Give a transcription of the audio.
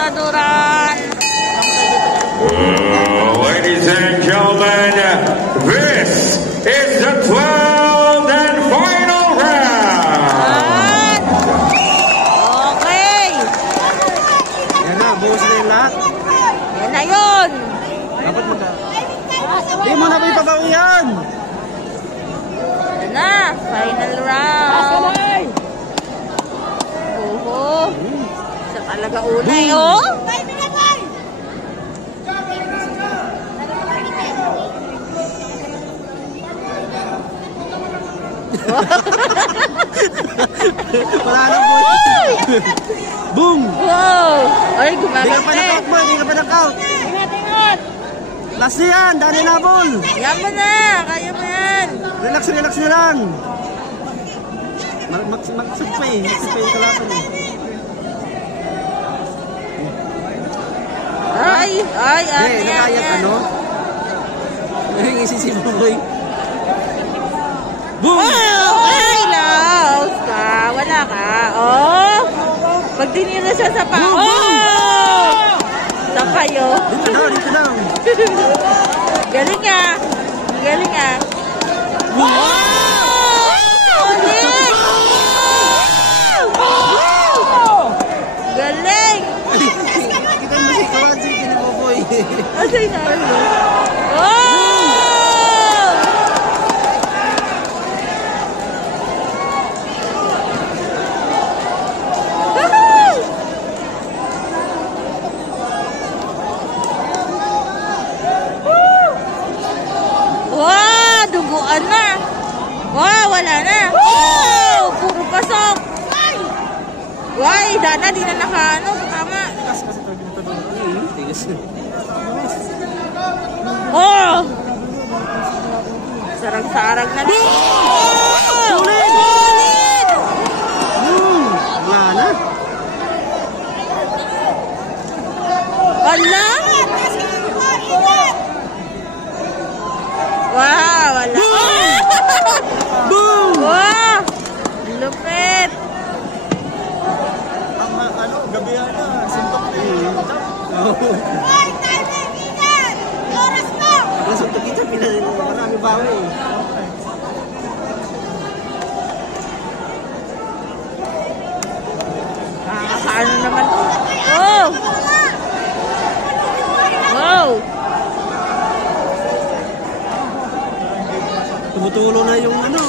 Montaduran. Ladies and gentlemen, this is the 12th and final round. Okay. Yan na, buhos na yung lahat. Yan na yun. Dapat mo na. Hindi mo na ba ipabawian? Yan na, final round. Oho. Sa talaga una eh, oh. Wala na po. Boom! Wow! Ay, Hindi ka pa gumagante. na-count mo, hindi ka pa na-count. Ingat! Last yan, Dani Nabol. Yan mo na! Kaya mo yan! Relax, relax nyo lang. Magsipay yung kalaban eh. Ay! Ay! Ay! Hindi, nakayat ano? Nahingi si Sibuboy. Boom! Oh! Ay! Laos ka! Wala ka! Oh! Pag dinira siya sa pao! Oh! Sa payo! Dito na, dito na. Galing ka! Galing ka! Wow! Galing! Galing! Kita mo si Kawansi, kinaboboy. Asay na ano? Oh! Wow! Duguan na! Wow! Wala na! Wow! Puro pasok! Why? Dana, di na nakaano. Tama. Oh! Sarag-sarag na. Oh! Ulit! Wala na. Wala? Wow! Wala. Boom! Wow! Lupit! Ano, gabi na. Sintok na yun. Ang suntok kita, marami bawi. Ano naman to? Oh! Wow! Tumutulo na yung ano.